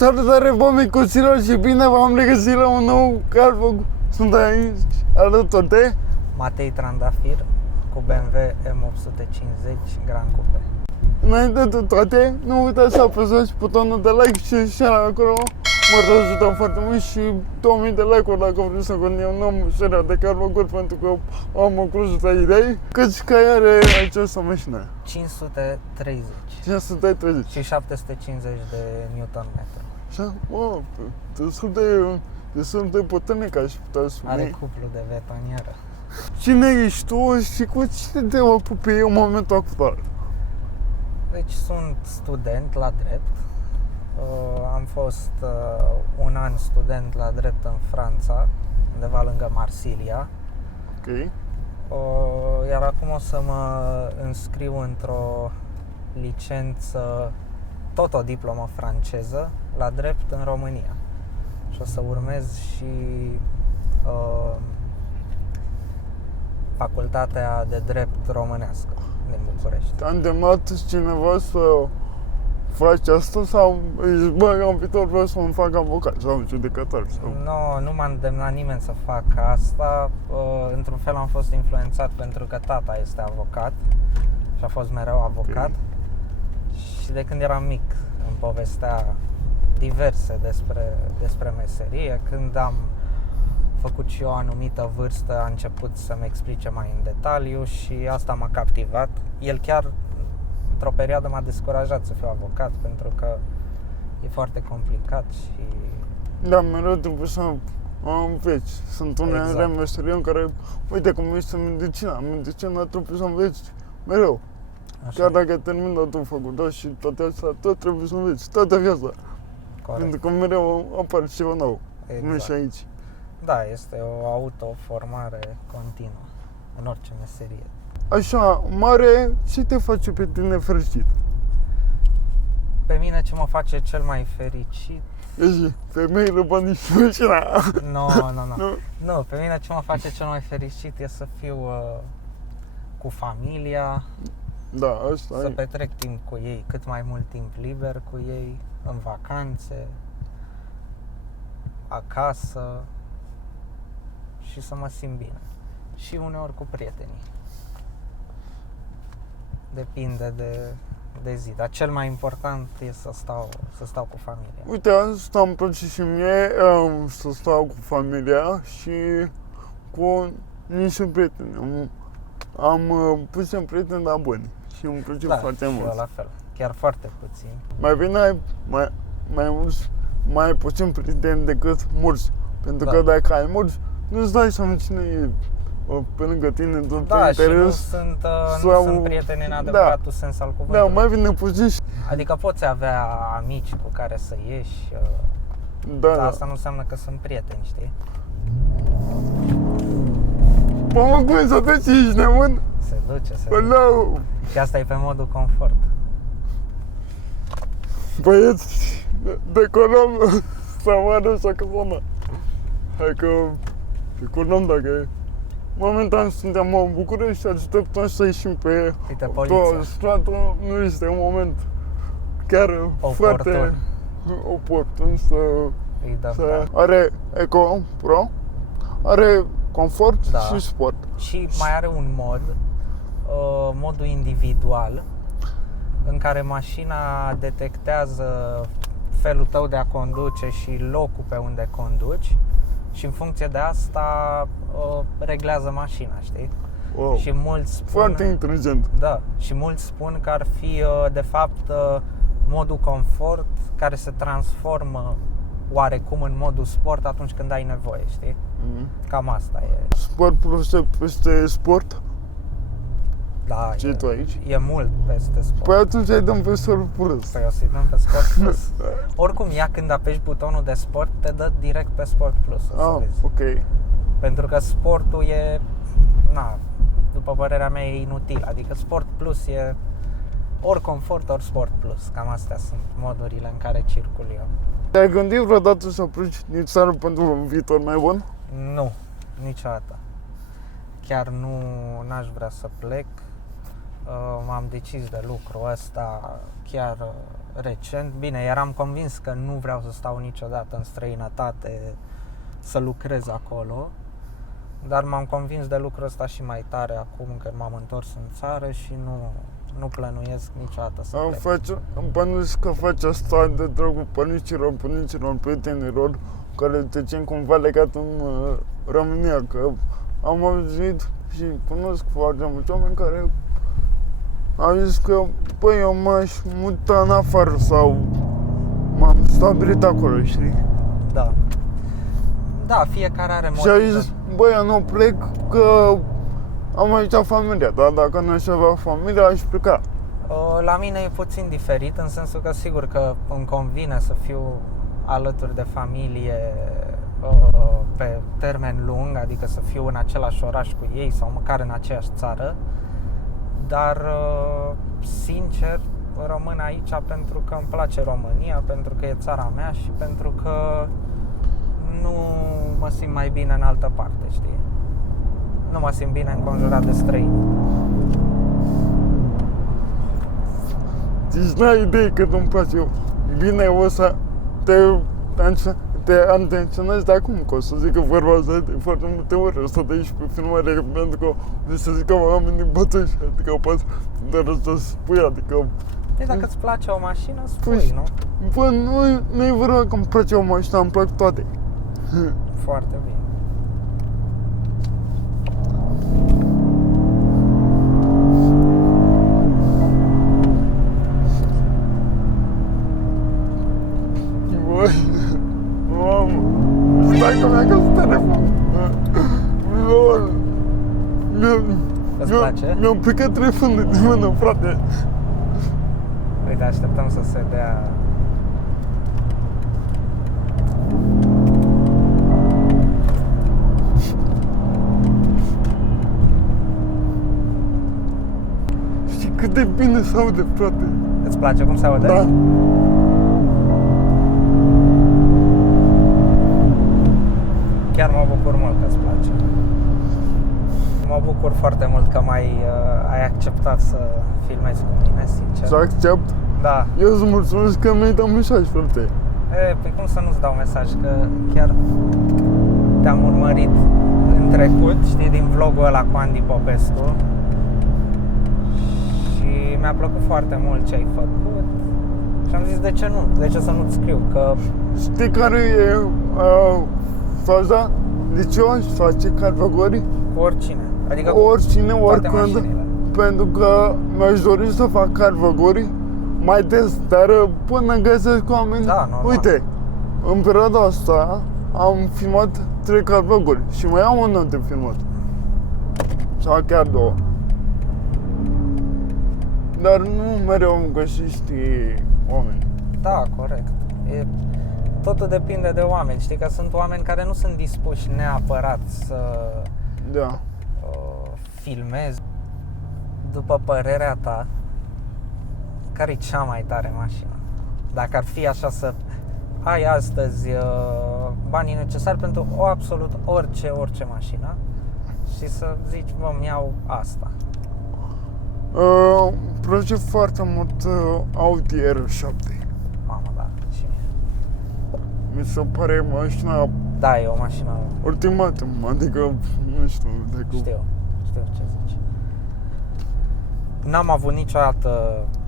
Salutare, vă micuților, și bine v-am regăsit la un nou carvlog. Sunt aici alături de Matei Trandafir cu BMW M850 Grand Coupe. Înainte de toate, nu uitați să apăsați butonul de like și share acolo. Mă ajută foarte mult și 2000 de like-uri dacă vreți să continuăm seria de carvloguri, pentru că am o cruzută idei. Câți cai are această mașină? 530 530. și 750 de Nm. Așa? Wow, destul de puternic, aș putea spune. Are cuplu de betonieră. Cine ești tu și cu cine te ocupi în momentul actual? Deci sunt student la drept. Am fost un an student la drept în Franța, undeva lângă Marsilia. Ok. Iar acum o să mă înscriu într-o licență, tot o diplomă franceză, la drept în România. Și o să urmez și facultatea de drept românească din București. Te-a îndemnat cineva să faci asta sau ești, bă, în viitor vreau să mă fac avocat sau judecător? Sau... Nu m-a îndemnat nimeni să fac asta. Într-un fel am fost influențat pentru că tata este avocat și a fost mereu avocat. Okay. Și de când eram mic îmi povestea diverse despre meserie. Când am făcut și eu o anumită vârstă, a început să-mi explice mai în detaliu și asta m-a captivat. El chiar într-o perioadă m-a descurajat să fiu avocat pentru că e foarte complicat și... Da, mereu trebuie să înveți. Sunt unele meserii în care, uite cum ești în medicina. În medicina trebuie să înveți mereu. Așa. Chiar dacă termin la tu facultate și toate astea, tot trebuie să înveți, toată viața. Corect. Pentru că mereu apare ceva nou. Exact. Nu și aici. Da, este o autoformare continuă în orice meserie. Așa, mare, ce te face pe tine fericit? Pe mine ce mă face cel mai fericit? Ești femeile, banii și mașina. Nu, pe mine ce mă face cel mai fericit e să fiu cu familia, Da, asta să e. petrec timp cu ei, cât mai mult timp liber cu ei, în vacanțe, acasă și să mă simt bine. Și uneori cu prietenii. Depinde de zi, dar cel mai important e să stau cu familia. Uite, asta îmi place și mie, să stau cu familia și cu niște prieteni. Am puțin prieteni, dar buni și îmi place foarte mult. Da, la fel, chiar foarte puțin. Mai bine ai mai puțin prieteni decât mulți, pentru că dacă ai mulți, nu-ți dai seama cine e pe lângă tine, într-un interes. Și nu sunt prieteni în adevăratul sens al cuvântului. Da, mai bine puțin și... Adică poți avea amici cu care să ieși, dar asta nu înseamnă că sunt prieteni, știi? Mă, cum să te ești nebun? Se duce. Și asta e pe modul confort. Băieți, decolăm să vadă așa că sună. Hai că decolăm dacă e. Momentan suntem în București și așteptăm să ieșim pe stradă. Nu este un moment chiar foarte oportun să are Eco Pro, are confort și sport. Și mai are un modul individual, în care mașina detectează felul tău de a conduce și locul pe unde conduci și în funcție de asta reglează mașina, știi? Wow. Și mulți spun, foarte inteligent. Da, și mulți spun că ar fi de fapt modul confort care se transformă oarecum în modul sport atunci când ai nevoie, știi? Cam asta e. Sport plus peste sport? Da, ce tu aici? E mult peste sport. Păi atunci îi dăm pe Sport Plus. Păi o să-i dăm pe Sport Plus. Oricum, când apeși butonul de sport, te dă direct pe Sport Plus. Ok. Pentru că sportul e, după părerea mea, e inutil. Adică Sport Plus e ori confort, ori Sport Plus. Cam astea sunt modurile în care circul eu. Te-ai gândit vreodată să pleci din țară pentru un viitor mai bun? Nu, niciodată. Chiar n-aș vrea să plec. m-am decis de lucrul ăsta chiar recent. Bine, eram convins că nu vreau să stau niciodată în străinătate să lucrez acolo, dar m-am convins de lucrul ăsta și mai tare acum că m-am întors în țară și nu plănuiesc niciodată să plec. Bănuiesc că faci asta de dragul părinților, prietenilor care te țin cumva legat în România, că am auzit și cunosc foarte mulți oameni care au zis că băi, eu m-aș muta în afară sau m-am stabilit acolo, știi? Da. Da, fiecare are Și au motive. zis, băi, eu nu plec că am aici familia, dar dacă nu aș avea familia, aș pleca. La mine e puțin diferit, în sensul că sigur că îmi convine să fiu alături de familie pe termen lung, adică să fiu în același oraș cu ei sau măcar în aceeași țară, dar sincer rămân aici pentru că îmi place România, pentru că e țara mea și pentru că nu mă simt mai bine în altă parte, știi? Nu mă simt bine înconjurat de străini. Deci n-ai idee cât îmi place eu. Bine, o să te antenționezi de acum, că o să zic că vorba asta de foarte multe ori, o să te ieși pe filmare, pentru că o să zic că oamenii bătăși, adică poți doar să spui, adică... Deci dacă îți place o mașină, spui, nu? Bă, nu e vorba că îmi place o mașină, îmi plac toate. Foarte bine. Băi, mamă, stai că mi-a căzut telefon. Îți place? Mi-am plecat telefonul de mână, frate. Uite, așteptăm să se dea. Știi cât de bine se aude, frate? Îți place cum se aude? Da. Chiar mă bucur mult că îți place. Mă bucur foarte mult că ai acceptat să filmezi cu mine, sincer. Să accept? Da. Eu îți mulțumesc că mi-ai dat mesaj, frate. Păi cum să nu-ți dau mesaj, că chiar te-am urmărit în trecut, știi, din vlogul ăla cu Andy Popescu. Și mi-a plăcut foarte mult ce ai făcut. Și am zis, de ce nu? De ce să nu-ți scriu? Că Știi care e faza? De ce aș face categorii? cu oricine. Adică Oricine, cu toate oricând. mașinile. Pentru că mi-aș dori să fac categorii mai des, dar până găsesc oameni. Da, normal. Uite, în perioada asta am filmat 3 categorii și mai am unul de filmat. Sau chiar 2. Dar nu mereu îmi găsești oameni. Da, corect. Totul depinde de oameni. Știi că sunt oameni care nu sunt dispuși neapărat să Da. filmezi. După părerea ta, care e cea mai tare mașină? Dacă ar fi așa să ai astăzi banii necesari pentru absolut orice mașină și să zici, bă, îmi iau asta. Îmi place foarte mult Audi R7. Mamă, da, și mie. Mi se pare mașina Da, e o mașină, ultimată, adică nu știu dacă... știu ce zici. N-am avut niciodată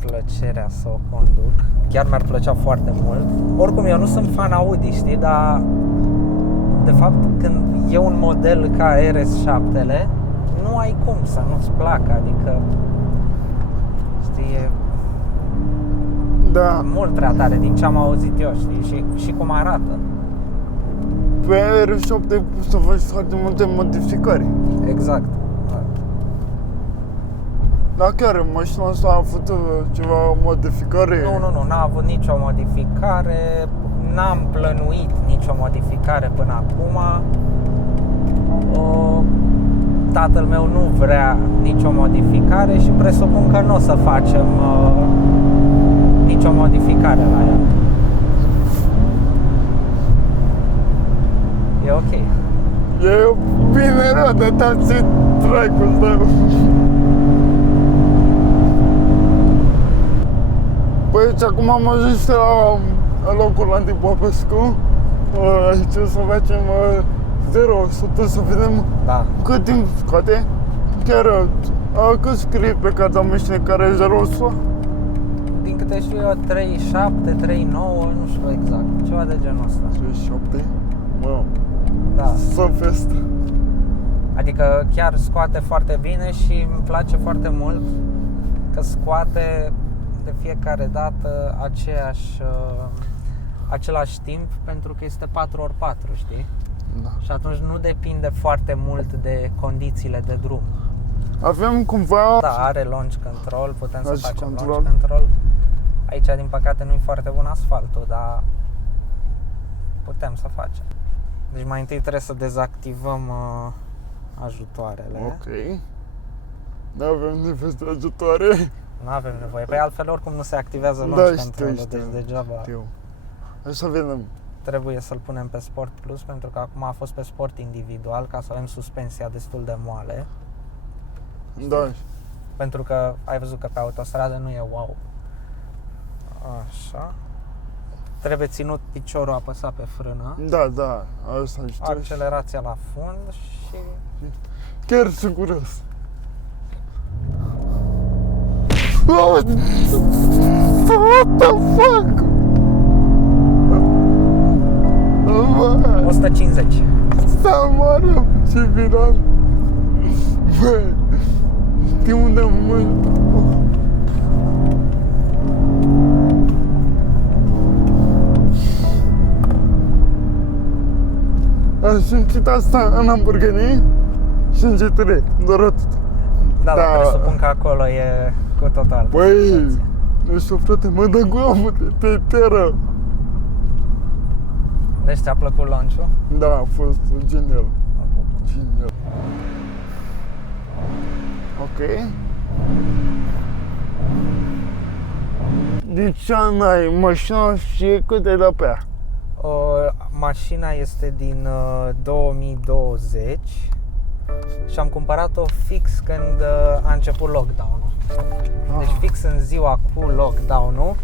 plăcerea să o conduc. Chiar mi-ar plăcea foarte mult. Oricum, eu nu sunt fan Audi, știi, dar de fapt, când e un model ca RS7-le, nu ai cum să nu-ți placă, adică știi, e Da, mult prea tare din ce am auzit eu, știi, și cum arată. pe R7 ai pus să faci foarte multe modificări. Exact. Dar chiar mașina asta a avut ceva modificare? Nu, n-a avut nicio modificare, n-am plănuit nicio modificare până acum. Tatăl meu nu vrea nicio modificare și presupun că nu o să facem nicio modificare la ea. E ok. E bine rău de tați dracu, Deci acum am ajuns la locul Andy Popescu. Aici să facem 0-100 să vedem Da. cât timp scoate. Chiar cât scrie pe cartea mașinii care e 0-100? Din câte știu eu, 37, 39, nu știu exact, ceva de genul ăsta. 37? Mă, Da. să fest. Adică chiar scoate foarte bine și îmi place foarte mult că scoate de fiecare dată același timp, pentru că este 4x4, știi? Da. Și atunci nu depinde foarte mult de condițiile de drum. Avem cumva... Da, are launch control, putem să Launch facem control. launch control. Aici, din păcate, nu-i foarte bun asfaltul, dar putem să facem. Deci mai întâi trebuie să dezactivăm ajutoarele. Ok. Nu avem nivel de ajutoare. Nu avem nevoie. Păi altfel oricum nu se activează Da, launch știu, control, știu. deci degeaba Știu. Hai să vedem. trebuie să-l punem pe Sport Plus, pentru că acum a fost pe Sport individual ca să avem suspensia destul de moale. Da. Pentru că ai văzut că pe autostradă nu e wow. Așa. Trebuie ținut piciorul apăsat pe frână, Da, asta știu. accelerația la fund și... Chiar siguros. What the fuck? 150. Stai, mă, ce viral. Bă, știi unde mă... Am simțit asta în Lamborghini și în GT3, doar atât. Da, Da. dar presupun că acolo e cu total. Băi, nu știu, frate, mă dă goamă de te teră. Deci ți-a plăcut launch-ul? Da, a fost genial. Genial. Ok. Deci ai mașina și cât ai dat pe ea? Mașina este din 2020 și am cumpărat-o fix când a început lockdown-ul. Deci fix în ziua cu lockdown-ul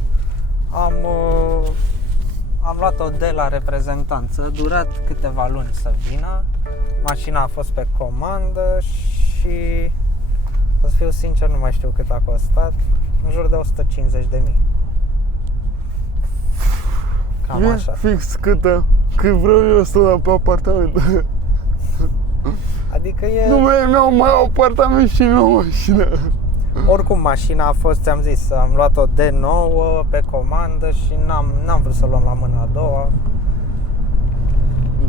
am luat-o de la reprezentanță. A durat câteva luni să vină. Mașina a fost pe comandă și, să fiu sincer, nu mai știu cât a costat. În jur de 150.000. Cam E așa. fix cât vreau eu să dau pe apartament. Adică e... Nu mai au apartament și nu au mașină. Oricum mașina a fost, ți-am zis, am luat-o de nouă pe comandă și n-am vrut să o luăm la mâna a doua.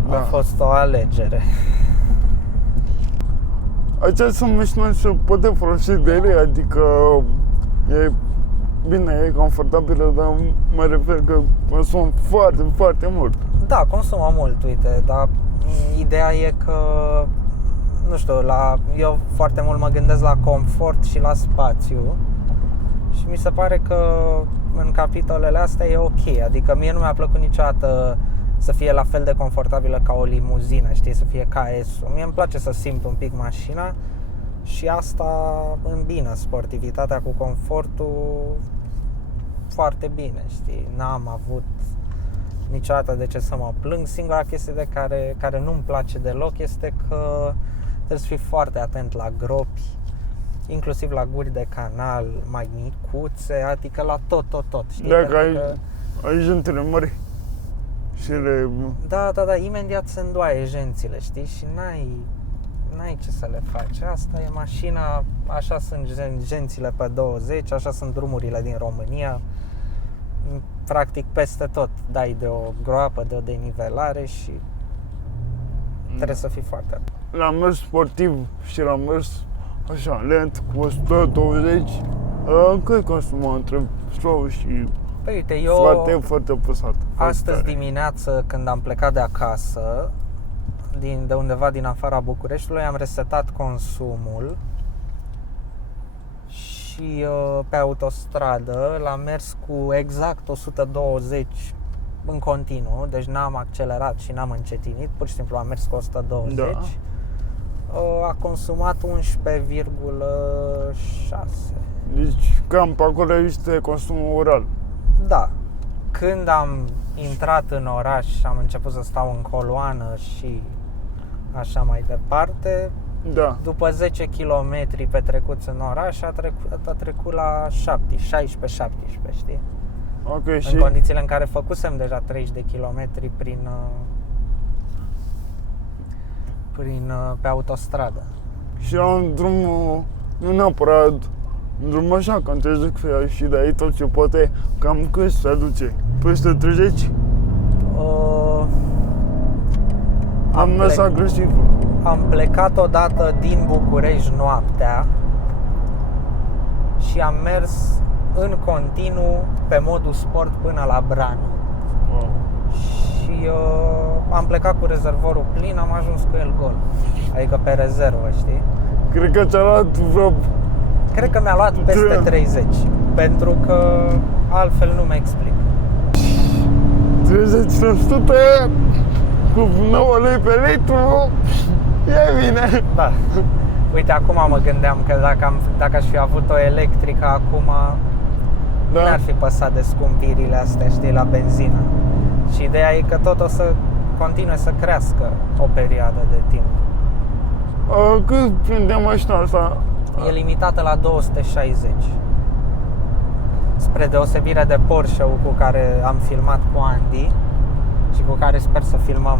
Da. A fost o alegere. Aceea sunt mașină și poate folosi de ele, adică e bine, e confortabilă, dar mă refer că consum foarte, foarte mult. Da, consumă mult, uite, dar ideea e că, nu știu, eu foarte mult mă gândesc la confort și la spațiu și mi se pare că în capitolele astea e ok, adică mie nu mi-a plăcut niciodată să fie la fel de confortabilă ca o limuzină, știi, să fie ca S-ul. Mie îmi place să simt un pic mașina și asta îmbină sportivitatea cu confortul foarte bine, știi, n-am avut niciodată de ce să mă plâng. Singura chestie de care nu-mi place deloc este că trebuie să fii foarte atent la gropi, inclusiv la guri de canal mai micuțe, adică la tot, știi? Dacă Pentru ai jantele mari și le... Da, imediat se îndoaie jențile, știi? Și n-ai ce să le faci. Asta e mașina, așa sunt jențile pe 20, așa sunt drumurile din România. Practic peste tot dai de o groapă, de o denivelare și trebuie să fii foarte atent. La mers sportiv și la mers așa, lent, cu 120, cât consumă între slow și Păi uite, foarte apăsat. astăzi dimineață când am plecat de acasă, de undeva din afara Bucureștiului, am resetat consumul și pe autostradă l-am mers cu exact 120 în continuu, deci n-am accelerat și n-am încetinit, pur și simplu am mers cu 120. Da. A consumat 11,6. Deci cam pe acolo este consumul oral. Da. Când am intrat în oraș și am început să stau în coloană și așa mai departe, Da. după 10 km petrecuți în oraș, a trecut la 16-17, știi? Ok, și... În condițiile în care făcusem deja 30 de kilometri pe autostradă. Și la un drum, nu neapărat, un drum așa, că te zic și de aici tot ce poate, cam cât se aduce? Peste 30? Am mers agresiv. Am plecat odată din București noaptea și am mers în continuu pe modul sport până la Bran. Wow. Și am plecat cu rezervorul plin, am ajuns cu el gol. Adică pe rezervă, știi? Cred că ți-a luat vreo... Cred că mi-a luat peste 30, pentru că altfel nu mi explic. 30% cu 9 lei pe litru, e bine. Da. Uite, acum mă gândeam că dacă aș fi avut o electrică acum, Da. n-ar fi păsat de scumpirile astea, știi, la benzină. Și ideea e că tot o să continue să crească o perioadă de timp. Cât prinde mașina asta? E limitată la 260. Spre deosebire de Porsche-ul cu care am filmat cu Andy și cu care sper să filmăm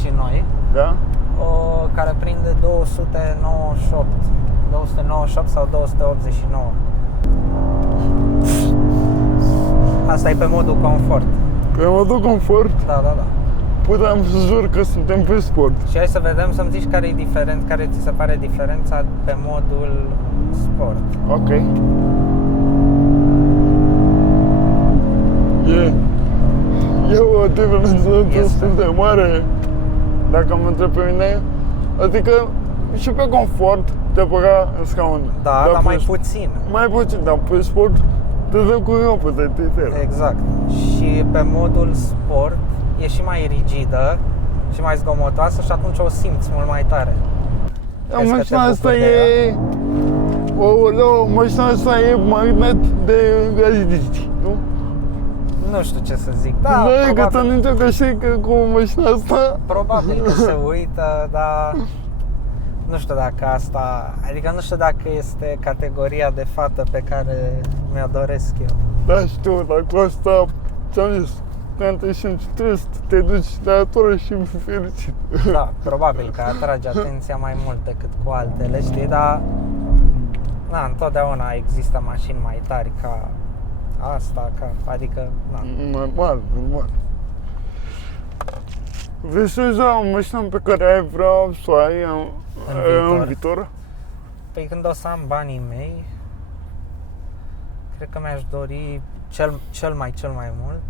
și noi, Da? care prinde 298 sau 289. Asta e pe modul confort. Pe modul confort, Da, da, da. puteam să jur că suntem pe sport. Și hai să vedem, să-mi zici care ți se pare diferența pe modul sport. Ok. E o diferență destul de mare, dacă mă întreb pe mine. Adică și pe confort te băga în scaun. Da, dar mai pe- puțin. Mai puțin, dar pe sport te dă cu iopă de titel. Exact. Și pe modul sport e și mai rigidă și mai zgomotoasă și atunci o simți mult mai tare. Crezi că Mașina te asta bucuri de e... mașina asta e magnet de gazidici, nu? Nu știu ce să zic. Da, Nu e că ți-am probabil, nicio că știi că cu mașina asta... probabil că se uită, dar nu știu dacă asta, adică nu știu dacă este categoria de fată pe care mi-o doresc eu. Da, știu, dar cu asta ți-am zis, când te simți trist, te duci la tură și fericit. Da, probabil că atrage atenția mai mult decât cu altele, știi, dar na, întotdeauna există mașini mai tari ca asta, adică, na. Normal, normal. Visezi la o mașină pe care ai vrea să o ai în viitor? Păi când o să am banii mei, cred că mi-aș dori cel mai mult,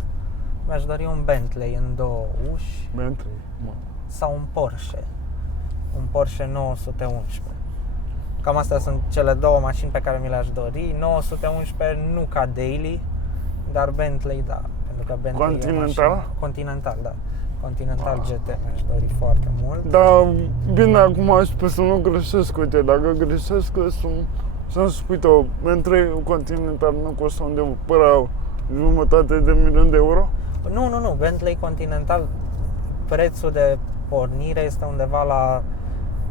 mi-aș dori un Bentley în 2 uși Bentley, mă. sau un Porsche 911. Cam astea sunt cele două mașini pe care mi le-aș dori. 911 nu ca daily, dar Bentley da, pentru că Bentley Continental? e mașină, Continental, da. Continental GT mi-aș dori foarte mult. Dar bine, acum sper să nu greșesc, uite, dacă greșesc să-mi spui tu, Bentley Continental nu costă undeva până la 500.000 de euro? Nu, Bentley Continental, prețul de pornire este undeva la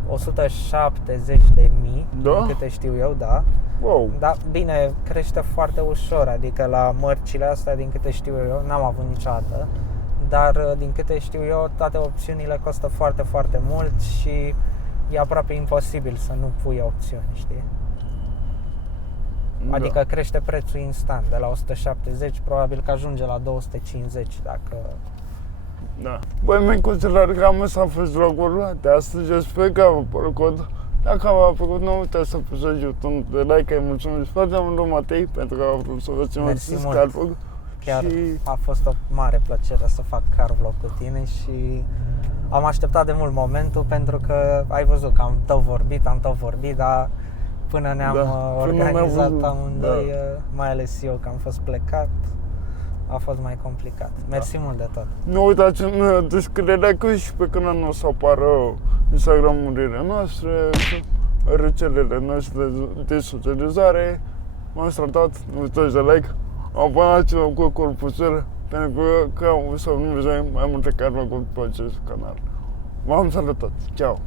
170.000, Da? din câte știu eu, da. Wow! Da, bine, crește foarte ușor, adică la mărcile astea, din câte știu eu, n-am avut niciodată, dar din câte știu eu, toate opțiunile costă foarte, foarte mult și e aproape imposibil să nu pui opțiuni, știi? Adică crește prețul instant, de la 170, probabil că ajunge la 250 dacă... Da. Băi, mi-ai considerat că am să fost vlogul de astăzi, eu sper că v-a plăcut. Dacă v-a plăcut, nu uitați să apăsați butonul de like, îi mulțumesc foarte mult, Matei, pentru că a vrut să vă țin carvlog. Chiar și... a fost o mare plăcere să fac carvlog cu tine și am așteptat de mult momentul, pentru că ai văzut că am tot vorbit, dar până ne-am organizat amândoi, mai ales eu că am fost plecat, a fost mai complicat. Mersi mult de tot. Nu uitați în descrierea că și pe canal nu o să apară Instagram-urile noastre, rețelele noastre de socializare. M-am startat, nu uitați de like. abonați-vă cu corpusul pentru că o să nu vedem mai multe care pe acest canal. V-am salutat. Ciao!